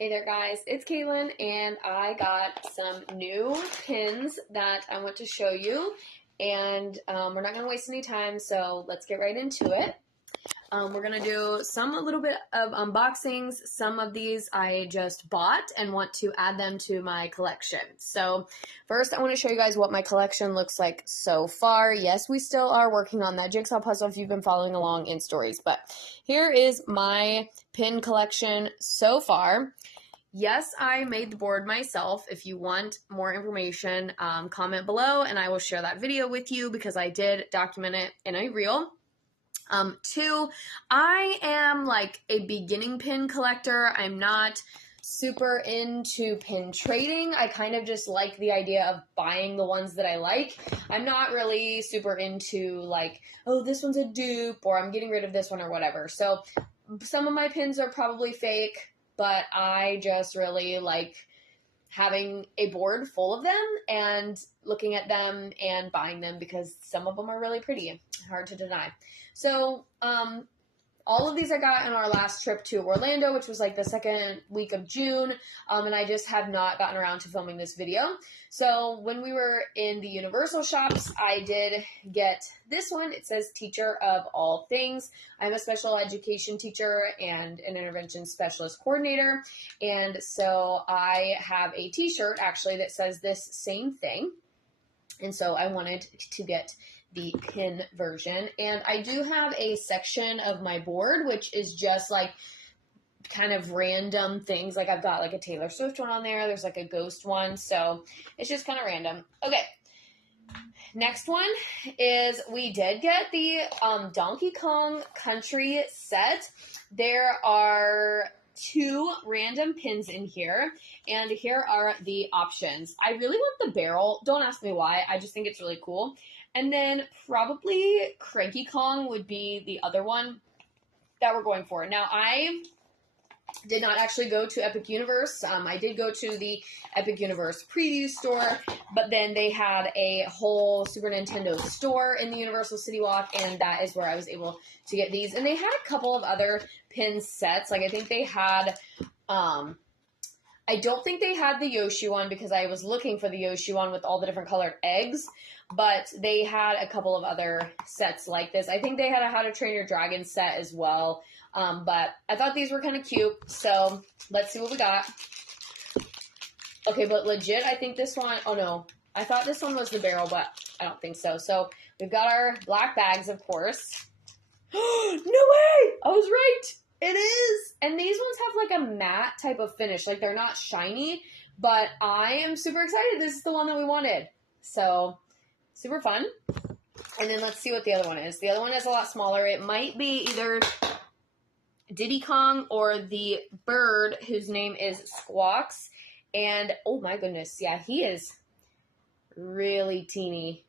Hey there guys, it's Caitlin and I got some new pins that I want to show you, and we're not going to waste any time, so let's get right into it. We're going to do a little bit of unboxings. Some of these I just bought and want to add them to my collection. So first I want to show you guys what my collection looks like so far. Yes, we still are working on that jigsaw puzzle if you've been following along in stories, but here is my pin collection so far. Yes, I made the board myself. If you want more information, comment below and I will share that video with you because I did document it in a reel. Two, I am like a beginning pin collector. I'm not super into pin trading. I kind of just like the idea of buying the ones that I like. I'm not really super into like, oh, this one's a dupe or I'm getting rid of this one or whatever. So some of my pins are probably fake, but I just really like having a board full of them and looking at them and buying them because some of them are really pretty. Hard to deny. So, all of these I got on our last trip to Orlando, which was like the second week of June, and I just have not gotten around to filming this video. So when we were in the Universal shops, I did get this one. It says Teacher of All Things. I'm a special education teacher and an intervention specialist coordinator, and so I have a t-shirt actually that says this same thing, and so I wanted to get the pin version. And I do have a section of my board which is just like kind of random things. Like I've got like a Taylor Swift one on there, there's like a ghost one, so it's just kind of random. Okay, next one is we did get the Donkey Kong Country set. There are 2 random pins in here, and here are the options. I really want the barrel. Don't ask me why, I just think it's really cool. And then probably Cranky Kong would be the other one that we're going for. Now, I did not actually go to Epic Universe. I did go to the Epic Universe preview store, but then they had a whole Super Nintendo store in the Universal City Walk, and that is where I was able to get these. And they had a couple of other pin sets. Like I think they had, I don't think they had the Yoshi one because I was looking for the Yoshi one with all the different colored eggs, but they had a couple of other sets like this. I think they had a How to Train Your Dragon set as well, but I thought these were kind of cute, so let's see what we got. Okay, but legit, I think this one, oh no, I thought this one was the barrel, but I don't think so. So we've got our black bags, of course. No way! I was right! It is! And these ones have like a matte type of finish. Like they're not shiny, but I am super excited. This is the one that we wanted. So, super fun. And then let's see what the other one is. The other one is a lot smaller. It might be either Diddy Kong or the bird whose name is Squawks. And, oh my goodness, yeah, he is really teeny.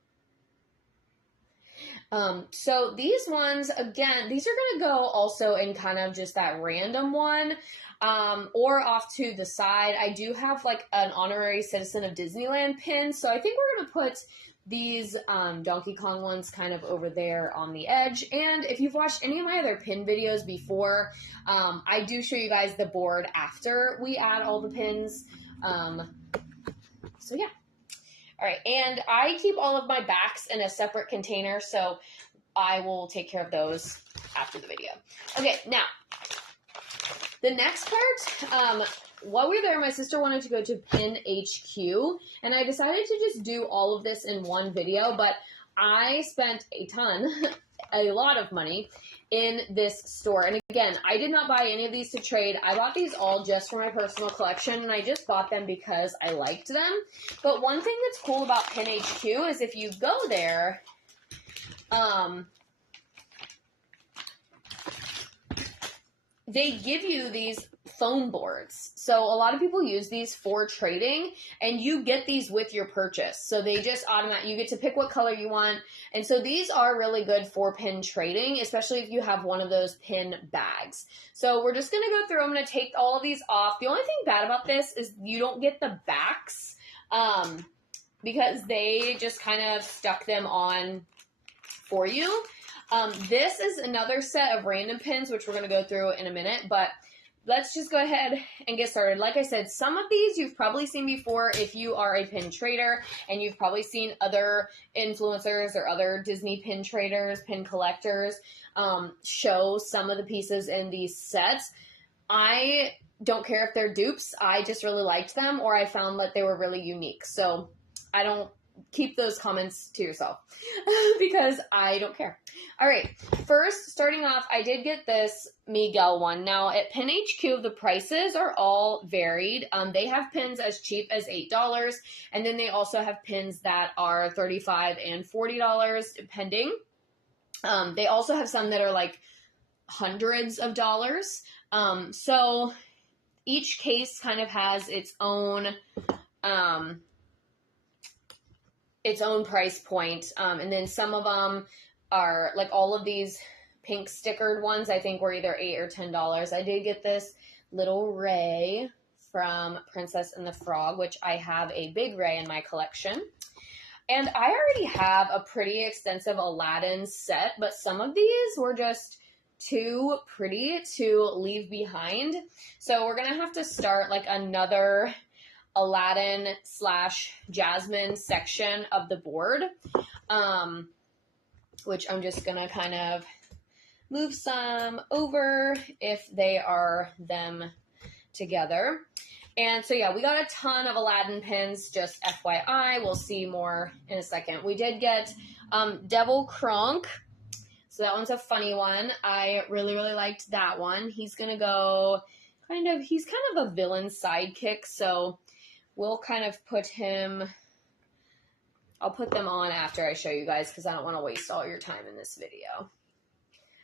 So these ones, again, these are going to go also in kind of just that random one, or off to the side. I do have like an honorary citizen of Disneyland pin, so I think we're going to put these Donkey Kong ones kind of over there on the edge. And if you've watched any of my other pin videos before, I do show you guys the board after we add all the pins. So yeah. All right, and I keep all of my backs in a separate container, so I will take care of those after the video. Okay, now, the next part, while we were there, my sister wanted to go to Pin HQ, and I decided to just do all of this in one video, but I spent a lot of money in this store. And again, I did not buy any of these to trade. I bought these all just for my personal collection, and I just bought them because I liked them. But one thing that's cool about Pin HQ is if you go there, they give you these foam boards. So a lot of people use these for trading, and you get these with your purchase. So they just you get to pick what color you want. And so these are really good for pin trading, especially if you have one of those pin bags. So we're just going to go through. I'm going to take all of these off. The only thing bad about this is you don't get the backs, because they just kind of stuck them on for you. This is another set of random pins, which we're going to go through in a minute, but let's just go ahead and get started. Like I said, some of these you've probably seen before if you are a pin trader, and you've probably seen other influencers or other Disney pin traders, pin collectors show some of the pieces in these sets. I don't care if they're dupes. I just really liked them, or I found that they were really unique. So I don't keep those comments to yourself because I don't care. All right, first, starting off, I did get this Miguel one. Now, at Pin HQ, the prices are all varied. They have pins as cheap as $8, and then they also have pins that are $35 and $40, depending. They also have some that are like hundreds of dollars. So each case kind of has its own price point. And then some of them are like all of these pink stickered ones, I think were either $8 or $10. I did get this little Ray from Princess and the Frog, which I have a big Ray in my collection. And I already have a pretty extensive Aladdin set, but some of these were just too pretty to leave behind. So we're going to have to start like another Aladdin / Jasmine section of the board, which I'm just going to kind of move some over if they are them together. And so, yeah, we got a ton of Aladdin pins, just FYI. We'll see more in a second. We did get Devil Kronk. So that one's a funny one. I really, really liked that one. He's going to go he's kind of a villain sidekick. So we'll kind of put him, I'll put them on after I show you guys because I don't want to waste all your time in this video.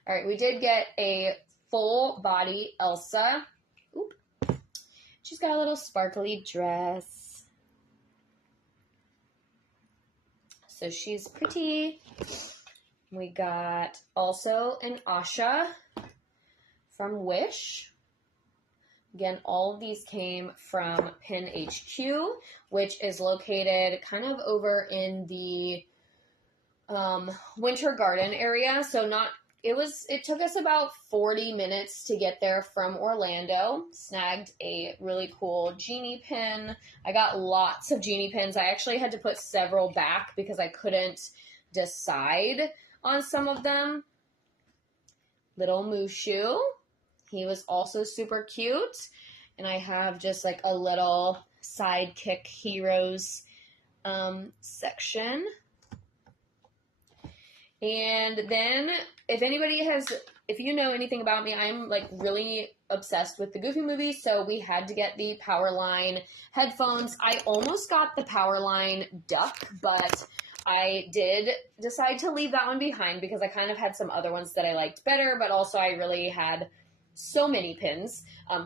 All right, we did get a full body Elsa. Oop. She's got a little sparkly dress. So she's pretty. We got also an Asha from Wish. Again, all of these came from Pin HQ, which is located kind of over in the Winter Garden area. So it took us about 40 minutes to get there from Orlando. Snagged a really cool Genie pin. I got lots of Genie pins. I actually had to put several back because I couldn't decide on some of them. Little Mushu. He was also super cute. And I have just like a little sidekick heroes section. And then if you know anything about me, I'm like really obsessed with the Goofy movies. So we had to get the Powerline headphones. I almost got the Powerline duck, but I did decide to leave that one behind because I kind of had some other ones that I liked better, but also I really had so many pins,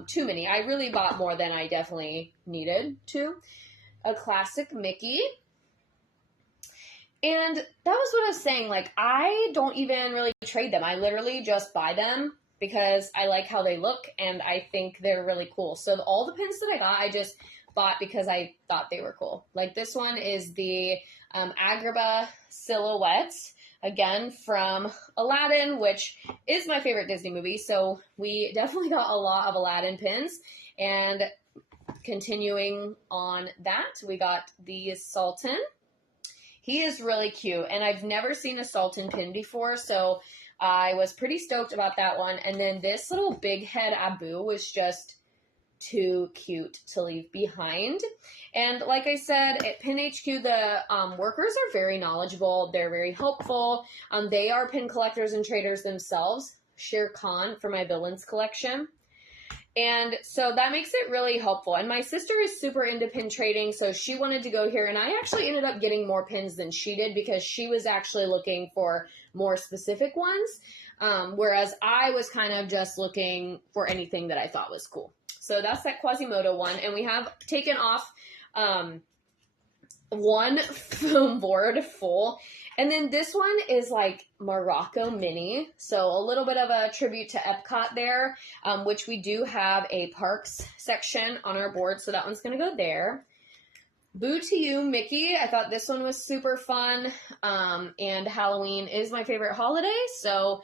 too many. I really bought more than I definitely needed to. A classic Mickey. And that was what I was saying. Like, I don't even really trade them. I literally just buy them because I like how they look and I think they're really cool. So all the pins that I got, I just bought because I thought they were cool. Like this one is the Agrabah silhouette, again from Aladdin, which is my favorite Disney movie. So we definitely got a lot of Aladdin pins. And continuing on that, we got the Sultan. He is really cute, and I've never seen a Sultan pin before, so I was pretty stoked about that one. And then this little big head Abu was just too cute to leave behind. And like I said, at Pin HQ, the workers are very knowledgeable. They're very helpful. They are pin collectors and traders themselves. Shere Khan for my villains collection. And so that makes it really helpful. And my sister is super into pin trading, so she wanted to go here. And I actually ended up getting more pins than she did because she was actually looking for more specific ones, whereas I was kind of just looking for anything that I thought was cool. So that's that Quasimodo one. And we have taken off one foam board full. And then this one is like Morocco Mini. So a little bit of a tribute to Epcot there, which we do have a parks section on our board. So that one's going to go there. Boo to You, Mickey. I thought this one was super fun. And Halloween is my favorite holiday. So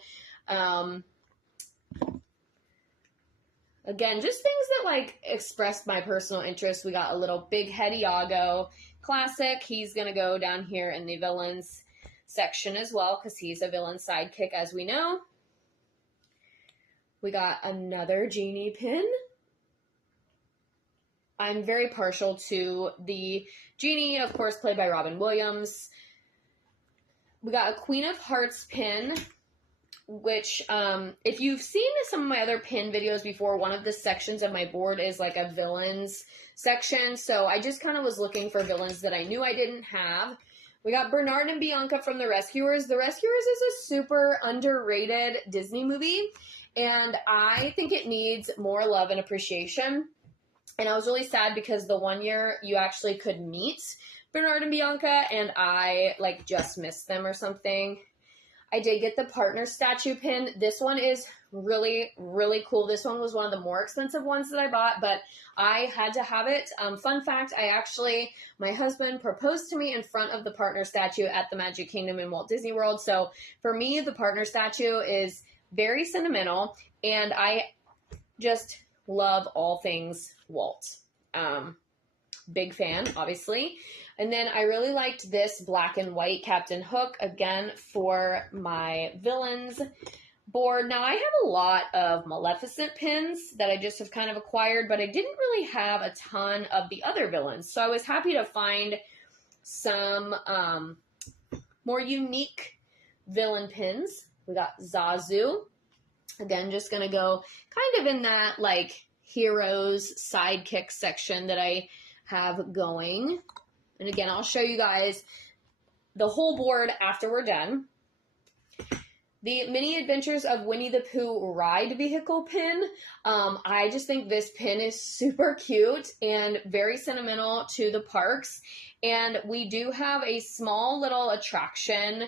Again, just things that like expressed my personal interest. We got a little big head Iago classic. He's going to go down here in the villains section as well because he's a villain sidekick, as we know. We got another genie pin. I'm very partial to the genie, of course, played by Robin Williams. We got a Queen of Hearts pin, which if you've seen some of my other pin videos before, one of the sections of my board is like a villains section. So I just kind of was looking for villains that I knew I didn't have. We got Bernard and Bianca from The Rescuers. The Rescuers is a super underrated Disney movie, and I think it needs more love and appreciation. And I was really sad because the one year you actually could meet Bernard and Bianca, and I like just missed them or something. I did get the partner statue pin. This one is really, really cool. This one was one of the more expensive ones that I bought, but I had to have it. Fun fact, my husband proposed to me in front of the partner statue at the Magic Kingdom in Walt Disney World. So for me, the partner statue is very sentimental, and I just love all things Walt. Big fan, obviously. And then I really liked this black and white Captain Hook, again, for my villains board. Now, I have a lot of Maleficent pins that I just have kind of acquired, but I didn't really have a ton of the other villains. So I was happy to find some more unique villain pins. We got Zazu. Again, just going to go kind of in that, like, heroes sidekick section that I have going. And again, I'll show you guys the whole board after we're done. The Mini Adventures of Winnie the Pooh ride vehicle pin. I just think this pin is super cute and very sentimental to the parks. And we do have a small little attraction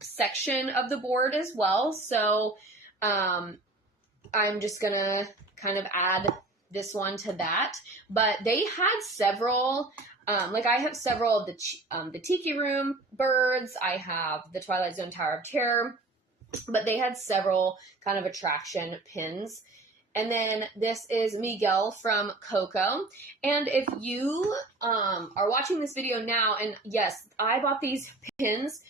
section of the board as well. So I'm just going to kind of add this one to that. But they had several... I have several of the Tiki Room birds. I have the Twilight Zone Tower of Terror, but they had several kind of attraction pins. And then this is Miguel from Coco. And if you are watching this video now, and yes, I bought these pins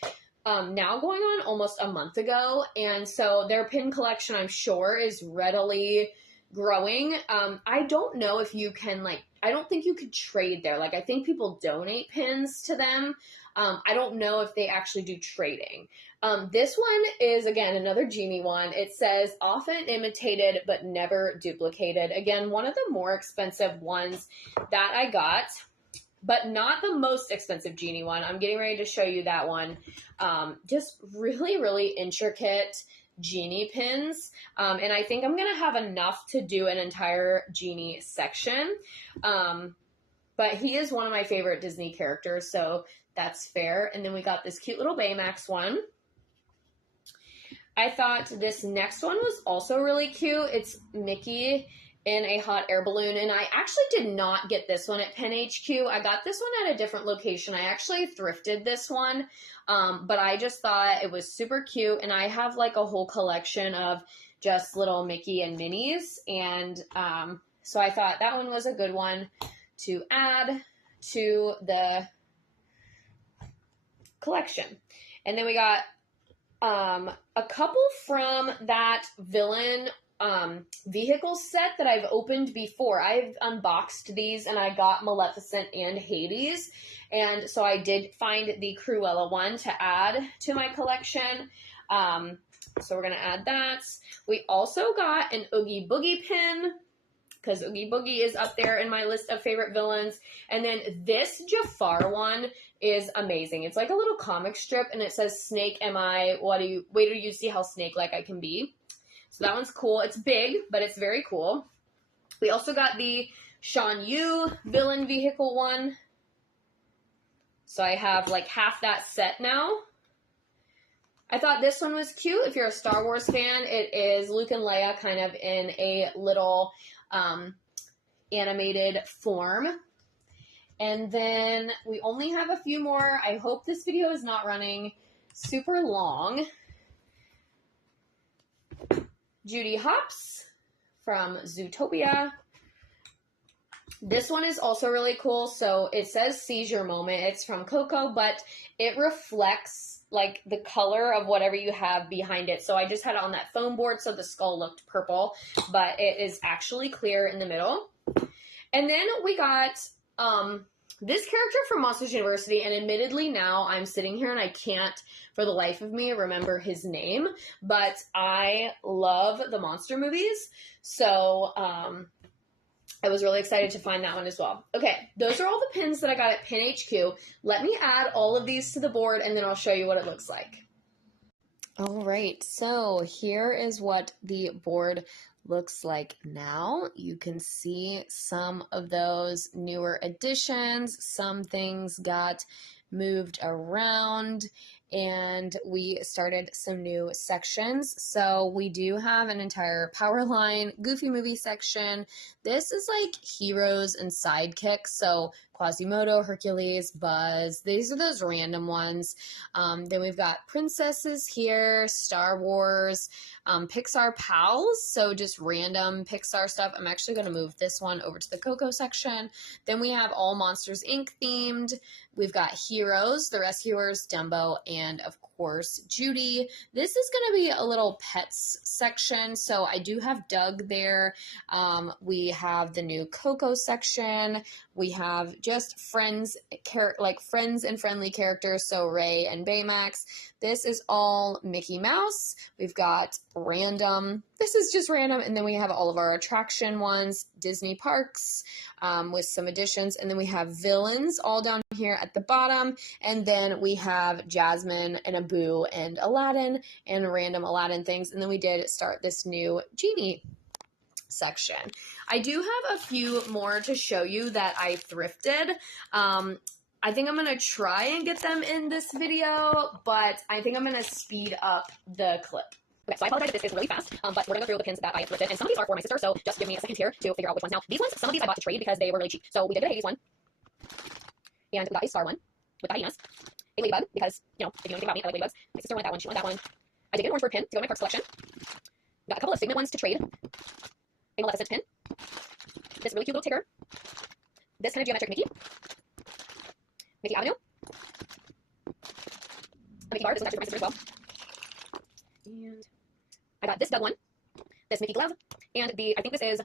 now going on almost a month ago. And so their pin collection, I'm sure, is readily growing. I don't know if you can, I don't think you could trade there. I think people donate pins to them. I don't know if they actually do trading. This one is, again, another genie one. It says, often imitated but never duplicated. Again, one of the more expensive ones that I got, but not the most expensive genie one. I'm getting ready to show you that one. Just really, really intricate genie pins, and I think I'm gonna have enough to do an entire genie section, but he is one of my favorite Disney characters, so that's fair. And then we got this cute little Baymax one. I thought this next one was also really cute. It's Mickey in a hot air balloon, and I actually did not get this one at Pen HQ. I got this one at a different location. I actually thrifted this one, but I just thought it was super cute, and I have a whole collection of just little Mickey and Minnies, and so I thought that one was a good one to add to the collection. And then we got a couple from that villain vehicle set that I've opened before. I've unboxed these, and I got Maleficent and Hades, and so I did find the Cruella one to add to my collection. So we're gonna add that. We also got an Oogie Boogie pin, because Oogie Boogie is up there in my list of favorite villains. And then this Jafar one is amazing. It's like a little comic strip, and it says, "Snake am I, wait till you see how snake-like I can be." So that one's cool. It's big, but it's very cool. We also got the Shan Yu villain vehicle one. So I have half that set now. I thought this one was cute. If you're a Star Wars fan, it is Luke and Leia kind of in a little animated form. And then we only have a few more. I hope this video is not running super long. Judy Hopps from Zootopia. This one is also really cool. So it says seizure moment. It's from Coco, but it reflects like the color of whatever you have behind it. So I just had it on that foam board so the skull looked purple, but it is actually clear in the middle. And then we got this character from Monsters University, and admittedly now I'm sitting here and I can't for the life of me remember his name, but I love the monster movies. So I was really excited to find that one as well. Okay, those are all the pins that I got at Pin HQ. Let me add all of these to the board and then I'll show you what it looks like. All right, so here is what the board looks like now. You can see some of those newer additions. Some things got moved around and we started some new sections. So we do have an entire Powerline Goofy movie section. This is like heroes and sidekicks. So Quasimodo, Hercules, Buzz, these are those random ones. Then we've got princesses here, Star Wars, Pixar pals, so just random Pixar stuff. I'm actually going to move this one over to the Coco section. Then we have all Monsters Inc. themed. We've got heroes, the rescuers, Dumbo, and of course Judy. This is going to be a little pets section, so I do have Doug there. We have the new Coco section. We have just friends, like friends and friendly characters, so Ray and Baymax. This is all Mickey Mouse. We've got random. This is just random. And then we have all of our attraction ones, Disney parks with some additions. And then we have villains all down here at the bottom. And then we have Jasmine and Abu and Aladdin and random Aladdin things. And then we did start this new genie section. I do have a few more to show you that I thrifted. I think I'm going to try and get them in this video, but I think I'm going to speed up the clip. Okay, so I apologize if this is really fast, but we're going to go through the pins that I have thrifted, and some of these are for my sister, so just give me a second here to figure out which ones. Now, these ones, some of these I bought to trade because they were really cheap. So we did get a Hades one, and we got a Star one with the hyenas, a Ladybug, because, you know, if you know anything about me, I like Ladybugs. My sister wanted that one, she wanted that one. I did get an Orange Bird pin to go to my parks collection. Got a couple of Figment ones to trade. A Maleficent pin. This really cute little ticker. This kind of geometric Mickey. Mickey Avenue. A Mickey bar. This one's actually for my sister as well. And I got this Doug one. This Mickey glove. And I think this is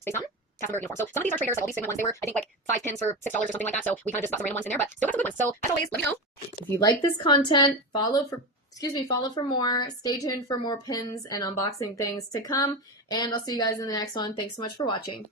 Space Mountain. Castlebird uniform. So some of these are traders, like all these Figment ones. They were, I think, like 5 pins for $6 or something like that. So we kind of just got some random ones in there, but still got some good ones. So as always, let me know. If you like this content, follow for more. Stay tuned for more pins and unboxing things to come. And I'll see you guys in the next one. Thanks so much for watching.